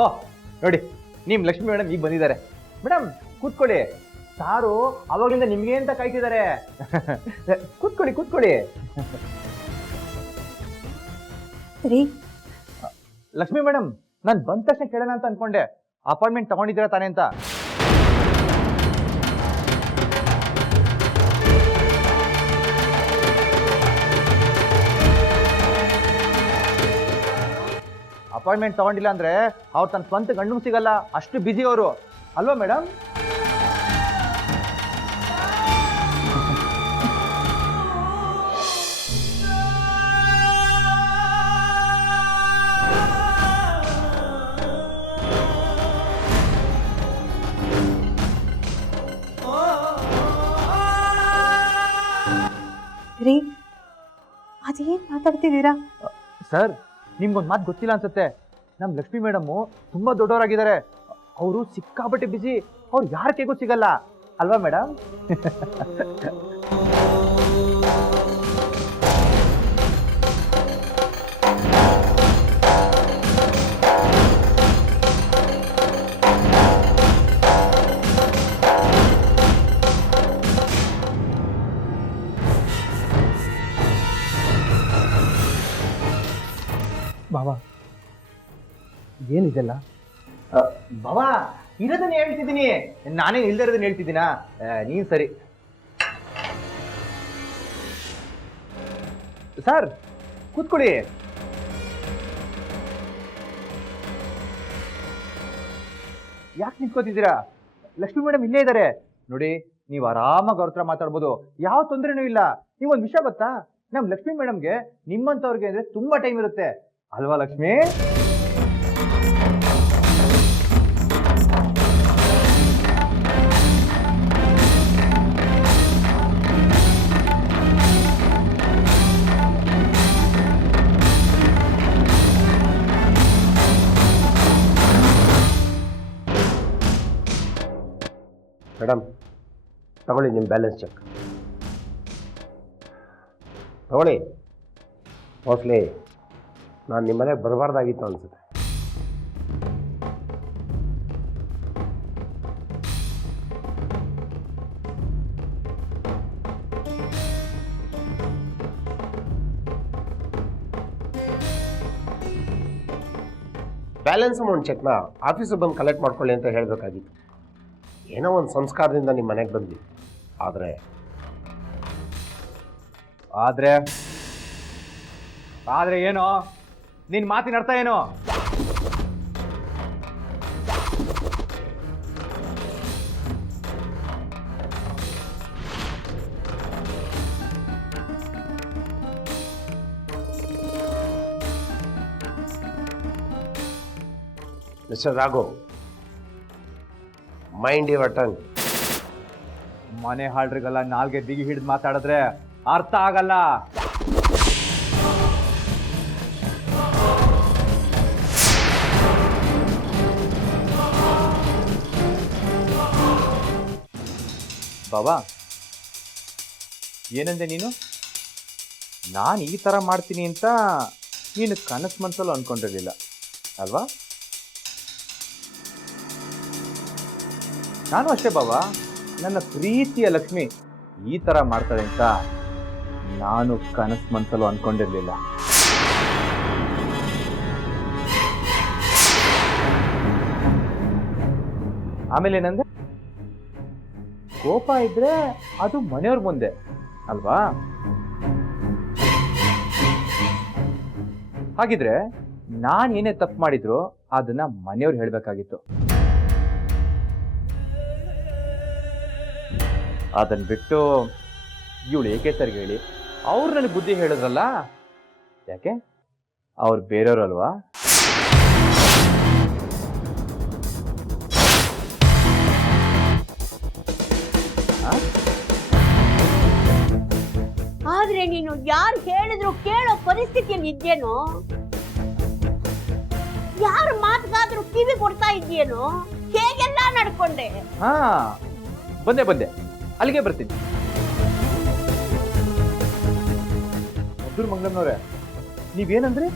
ಓ ನೋಡಿ ನಿಮ್ ಲಕ್ಷ್ಮಿ ಮೇಡಮ್ ಈಗ ಬಂದಿದ್ದಾರೆ. ಮೇಡಮ್ ಕೂತ್ಕೊಳ್ಳಿ, ಸಾರು ಅವಾಗ್ಲಿಂದ ನಿಮ್ಗೆ ಅಂತ ಕಾಯ್ತಿದ್ದಾರೆ. ಕೂತ್ಕೊಳ್ಳಿ ಕೂತ್ಕೊಳ್ಳಿ. ರೀ ಲಕ್ಷ್ಮಿ ಮೇಡಮ್, ನಾನು ಬಂದ ತಕ್ಷಣ ಕೇಳೋಣ ಅಂತ ಅನ್ಕೊಂಡೆ, ಅಪಾಯಿಂಟ್ಮೆಂಟ್ ತಗೊಂಡಿದ್ದೀರಾ ತಾನೇ ಅಂತ. ಅಪಾಯಿಂಟ್ಮೆಂಟ್ ತಗೊಂಡಿಲ್ಲ ಅಂದ್ರೆ ಅವ್ರು ತನ್ನ ಸ್ವಂತ ಗಂಡು ಸಿಗಲ್ಲ, ಅಷ್ಟು ಬಿಜಿ ಅವರು ಅಲ್ವಾ ಮೇಡಮ್? ರೀ ಅದೇನ್ ಮಾತಾಡ್ತಿದ್ದೀರಾ? ಸರ್ ನಿಮ್ಗೊಂದು ಮಾತು ಗೊತ್ತಿಲ್ಲ ಅನ್ಸುತ್ತೆ, ನಮ್ಮ ಲಕ್ಷ್ಮಿ ಮೇಡಮ್ಮು ತುಂಬಾ ದೊಡ್ಡವರಾಗಿದ್ದಾರೆ. ಅವರು ಸಿಕ್ಕಾಪಟ್ಟೆ ಬಿಜಿ, ಅವ್ರು ಯಾರ ಕೈಗೂ ಸಿಗಲ್ಲ ಅಲ್ವಾ ಮೇಡಮ್? ಬಾಬಾ ಏನಿದೆಲ್ಲ? ಬಾಬಾ ಇರೋದನ್ನ ಹೇಳ್ತಿದ್ದೀನಿ, ನಾನೇ ಇಲ್ದೇ ಇರೋದನ್ನ ಹೇಳ್ತಿದ್ದೀನಾ? ನೀನ್ ಸರಿ. ಸರ್ ಕೂತ್ಕೊಳ್ಳಿ. ಯಾಕೆ ನಿಂತ್ಕೋತಿದ್ದೀರಾ? ಲಕ್ಷ್ಮಿ ಮೇಡಮ್ ಇಲ್ಲೇ ಇದ್ದಾರೆ ನೋಡಿ, ನೀವು ಆರಾಮಾಗಿ ಅವ್ರ ಹತ್ರ ಮಾತಾಡ್ಬೋದು, ಯಾವ ತೊಂದರೆನೂ ಇಲ್ಲ. ನೀವೊಂದು ವಿಷಯ ಗೊತ್ತಾ, ನಮ್ ಲಕ್ಷ್ಮಿ ಮೇಡಮ್ಗೆ ನಿಮ್ಮಂತವ್ರಿಗೆ ಅಂದ್ರೆ ತುಂಬಾ ಟೈಮ್ ಇರುತ್ತೆ ಅಲ್ವಾ ಲಕ್ಷ್ಮಿ? ಮೇಡಮ್ ತಗೊಳ್ಳಿ ನಿಮ್ಮ ಬ್ಯಾಲೆನ್ಸ್ ಚೆಕ್ ತಗೊಳ್ಳಿ. ಮೋಸ್ಟ್ಲಿ ನಾನು ನಿಮ್ಮ ಮನೆಗೆ ಬರಬಾರ್ದಾಗಿತ್ತು ಅನಿಸುತ್ತೆ. ಬ್ಯಾಲೆನ್ಸ್ ಅಮೌಂಟ್ ಚೆಕ್ನ ಆಫೀಸಿಗೆ ಬಂದು ಕಲೆಕ್ಟ್ ಮಾಡ್ಕೊಳ್ಳಿ ಅಂತ ಹೇಳಬೇಕಾಗಿತ್ತು. ಏನೋ ಒಂದು ಸಂಸ್ಕಾರದಿಂದ ನಿಮ್ಮ ಮನೆಗೆ ಬಂದ್ವಿ. ಆದರೆ ಆದ್ರೆ ಆದ್ರೆ ಏನೋ ನಿನ್ ಮಾತಿನ ಅರ್ಥ ಏನು? Mister Raghav, mind your tongue. ಮನೆ ಹಾಳ್ರಿಗೆಲ್ಲ ನಾಲ್ಗೆ ಬಿಗಿ ಹಿಡಿದು ಮಾತಾಡಿದ್ರೆ ಅರ್ಥ ಆಗಲ್ಲ. ಬಾಬಾ ಏನಂದೆ ನೀನು? ನಾನು ಈ ಥರ ಮಾಡ್ತೀನಿ ಅಂತ ನೀನು ಕನಸು ಮನಸ್ಸಲ್ಲೂ ಅನ್ಕೊಂಡಿರಲಿಲ್ಲ ಅಲ್ವಾ? ನಾನು ಅಷ್ಟೇ ಬಾಬಾ, ನನ್ನ ಪ್ರೀತಿಯ ಲಕ್ಷ್ಮಿ ಈ ಥರ ಮಾಡ್ತಾಳೆ ಅಂತ ನಾನು ಕನಸು ಮನಸ್ಸಲ್ಲೂ ಅನ್ಕೊಂಡಿರ್ಲಿಲ್ಲ. ಆಮೇಲೆ ಏನಂದ್ರೆ, ಕೋಪ ಇದ್ರೆ ಅದು ಮನೆಯವ್ರ ಮುಂದೆ ಅಲ್ವಾ? ಹಾಗಿದ್ರೆ ನಾನು ಏನೇ ತಪ್ಪು ಮಾಡಿದ್ರು ಅದನ್ನ ಮನೆಯವ್ರು ಹೇಳ್ಬೇಕಾಗಿತ್ತು. ಅದನ್ನ ಬಿಟ್ಟು ಇವಳು ಏಕೆ ಸರಿಗೆ ಹೇಳಿ ಅವ್ರು ನನಗೆ ಬುದ್ಧಿ ಹೇಳಿದ್ರಲ್ಲ, ಯಾಕೆ ಅವ್ರು ಬೇರೆಯವ್ರಲ್ವಾ? ಆದ್ರೆ ನೀನು ಯಾರು ಹೇಳಿದ್ರು ಕೇಳೋ ಪರಿಸ್ಥಿತಿಯಲ್ಲಿ ಇದ್ದೇನೋ? ಯಾರ ಮಾತುಗಾದ್ರೂ ಕಿವಿ ಕೊಡ್ತಾ ಇದ್ದೇನೋ? ಹೇಗೆಲ್ಲ ನಡ್ಕೊಂಡೆ? ಹಾ ಬಂದೆ ಅಲ್ಲಿಗೆ ಬರ್ತೀನಿ. ಮಧುರ್ ಮಂಗನವ್ರೆ, ನೀವೇನಂದ್ರಿ?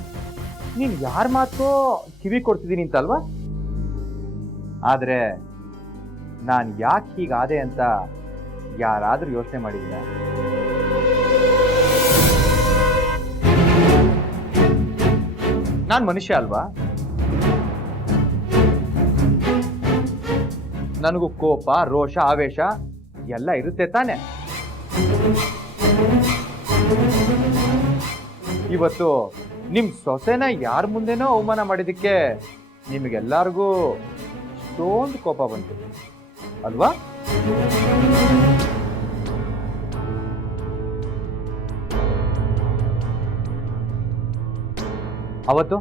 ನೀನ್ ಯಾರ ಮಾತೋ ಕಿವಿ ಕೊಡ್ತಿದ್ದೀನಿ ಅಂತ ಅಲ್ವಾ? ಆದರೆ ನಾನು ಯಾಕೆ ಹೀಗಾದೆ ಅಂತ ಯಾರಾದರೂ ಯೋಚನೆ ಮಾಡಿದ್ದೀರಾ? ನಾನು ಮನುಷ್ಯ ಅಲ್ವಾ? ನನಗೂ ಕೋಪ, ರೋಷ, ಆವೇಶ ಎಲ್ಲ ಇರುತ್ತೆ ತಾನೆ. ಇವತ್ತು ನಿಮ್ ಸೊಸೆನ ಯಾರ ಮುಂದೆನೋ ಅವಮಾನ ಮಾಡಿದಕ್ಕೆ ನಿಮಗೆಲ್ಲರಿಗೂ ಇಷ್ಟೊಂದು ಕೋಪ ಬಂತು ಅಲ್ವಾ? ಅವತ್ತು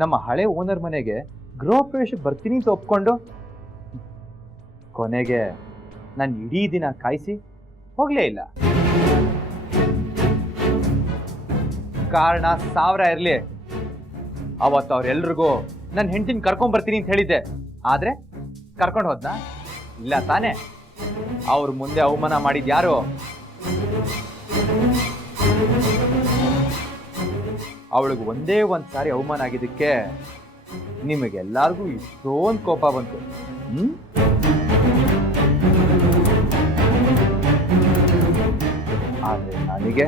ನಮ್ಮ ಹಳೆ ಓನರ್ ಮನೆಗೆ ಗೃಹ ಪ್ರವೇಶಕ್ಕೆ ಬರ್ತೀನಿ ಅಂತ ಒಪ್ಕೊಂಡು ಕೊನೆಗೆ ನಾನು ಇಡೀ ದಿನ ಕಾಯಿಸಿ ಹೋಗ್ಲೇ ಇಲ್ಲ. ಕಾರಣ 1000 ಇರಲಿ, ಅವತ್ತು ಅವ್ರೆಲ್ರಿಗೂ ನನ್ನ ಹೆಂಡತಿನ ಕರ್ಕೊಂಡ್ ಬರ್ತೀನಿ ಅಂತ ಹೇಳಿದ್ದೆ. ಆದ್ರೆ ಕರ್ಕೊಂಡು ಹೋದ್ನಾ? ಇಲ್ಲ ತಾನೆ. ಅವ್ರ ಮುಂದೆ ಅವಮಾನ ಮಾಡಿದ್ ಯಾರು? ಅವಳಿಗೆ ಒಂದೇ ಒಂದ್ಸಾರಿ ಅವಮಾನ ಆಗಿದ್ದಕ್ಕೆ ನಿಮಗೆಲ್ಲರಿಗೂ ಇಷ್ಟೊಂದು ಕೋಪ ಬಂತು. ಆದ್ರೆ ನನಗೆ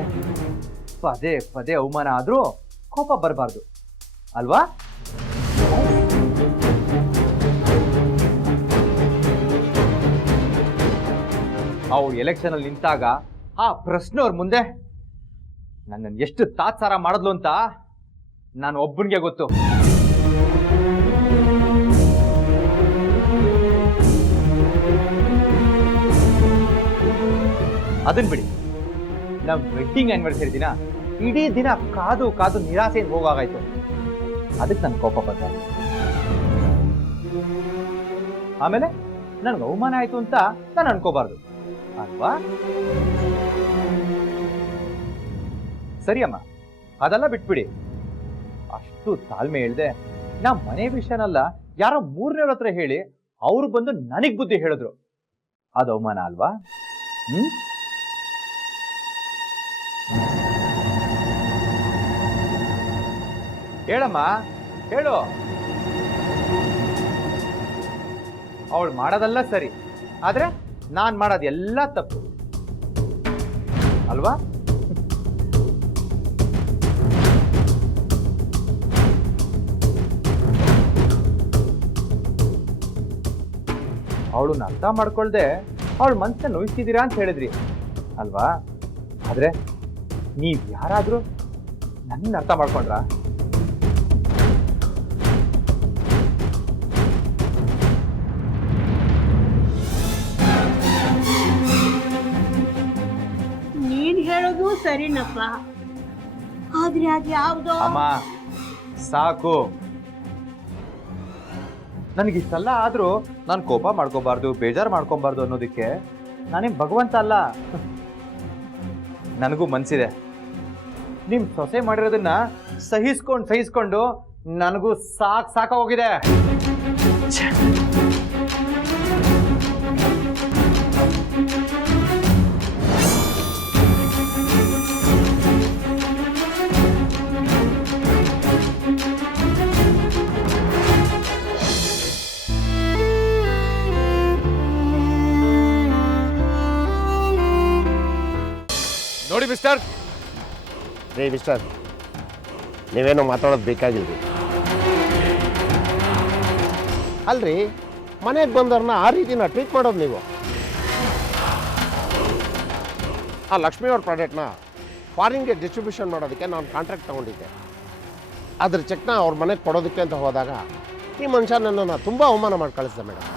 ಪದೇ ಪದೇ ಅವಮಾನ ಆದ್ರೂ ಕೋಪ ಬರಬಾರ್ದು ಅಲ್ವಾ? ಅವ್ರು ಎಲೆಕ್ಷನ್ ಅಲ್ಲಿ ನಿಂತಾಗ ಆ ಪ್ರಶ್ನವ್ರ ಮುಂದೆ ನನ್ನನ್ನು ಎಷ್ಟು ತಾತ್ಸಾರ ಮಾಡಿದ್ಲು ಅಂತ ನಾನು ಒಬ್ಬನಿಗೆ ಗೊತ್ತು. ಅದನ್ ಬಿಡಿ, ನಮ್ ವೆಡ್ಡಿಂಗ್ ಆನಿವರ್ಸರಿ ದಿನ ಇಡೀ ದಿನ ಕಾದು ಕಾದು ನಿರಾಸೆಯಿಂದ ಹೋಗಾಗಾಯ್ತು. ಅದಕ್ಕೆ ನನ್ ಕೋಪ ಬಂದ. ಆಮೇಲೆ ನನ್ಗೆ ಅವಮಾನ ಆಯ್ತು ಅಂತ ನಾನು ಅನ್ಕೋಬಾರ್ದು ಅಲ್ವಾ? ಸರಿ ಅಮ್ಮ, ಅದೆಲ್ಲ ಬಿಟ್ಬಿಡಿ. ಅಷ್ಟು ತಾಳ್ಮೆ ಹೇಳ್ದೆ ನಾ ಮನೆ ವಿಷಯನೆಲ್ಲ ಯಾರೋ 3ನೇವ್ರ ಹತ್ರ ಹೇಳಿ ಅವ್ರು ಬಂದು ನನಗ್ ಬುದ್ಧಿ ಹೇಳಿದ್ರು. ಅದು ಅವಮಾನ ಅಲ್ವಾ? ಹೇಳಮ್ಮ, ಹೇಳು. ಅವಳು ಮಾಡೋದೆಲ್ಲ ಸರಿ, ಆದ್ರೆ ನಾನ್ ಮಾಡೋದೆಲ್ಲ ತಪ್ಪು ಅಲ್ವಾ? ಅವಳನ್ನ ಅರ್ಥ ಮಾಡ್ಕೊಳ್ದೆ ಅವಳ ಮನಸ್ಸನ್ನ ನೋಯಿಸ್ತಿದ್ದೀರಾ ಅಂತ ಹೇಳಿದ್ರಿ ಅಲ್ವಾ? ಆದ್ರೆ ನೀವ್ ಯಾರಾದ್ರೂ ನನ್ನ ಅರ್ಥ ಮಾಡ್ಕೊಂಡ್ರ? ನೀನ್ ಹೇಳೋದು ಸರಿನಪ್ಪ, ಆದ್ರೆ ಅದ್ಯಾವ್ದೋ. ಅಮ್ಮ ಸಾಕು, ನನಗಿಷ್ಟೆಲ್ಲ ಆದ್ರೂ ನಾನು ಕೋಪ ಮಾಡ್ಕೋಬಾರ್ದು, ಬೇಜಾರು ಮಾಡ್ಕೊಬಾರ್ದು ಅನ್ನೋದಕ್ಕೆ ನಾನೇನ್ ಭಗವಂತ ಅಲ್ಲ. ನನಗೂ ಮನ್ಸಿದೆ. ನಿಮ್ ಸೊಸೆ ಮಾಡಿರೋದನ್ನ ಸಹಿಸ್ಕೊಂಡು ನನಗೂ ಸಾಕಾಗೋಗಿದೆ. ನೋಡಿ ಮಿಸ್ಟರ್, ರೇ ಮಿಸ್ಟರ್, ನೀವೇನೋ ಮಾತಾಡೋದು ಬೇಕಾಗಿಲ್ರಿ. ಅಲ್ರಿ, ಮನೆಗೆ ಬಂದವ್ರನ್ನ ಆ ರೀತಿನ ಟ್ರೀಟ್ ಮಾಡೋದು ನೀವು. ಆ ಲಕ್ಷ್ಮಿ ಅವ್ರ ಪ್ರಾಡಕ್ಟ್ನ ಫಾರಿನ್ಗೆ ಡಿಸ್ಟ್ರಿಬ್ಯೂಷನ್ ಮಾಡೋದಕ್ಕೆ ನಾನು ಕಾಂಟ್ರಾಕ್ಟ್ ತೊಗೊಂಡಿದ್ದೆ. ಅದ್ರ ಚೆಕ್ನ ಅವ್ರ ಮನೆಗೆ ಕೊಡೋದಕ್ಕೆ ಅಂತ ಹೋದಾಗ ಈ ಮನುಷ್ಯ ನನ್ನನ್ನು ತುಂಬ ಅವಮಾನ ಮಾಡಿ ಕಳಿಸಿದೆ ಮೇಡಮ್.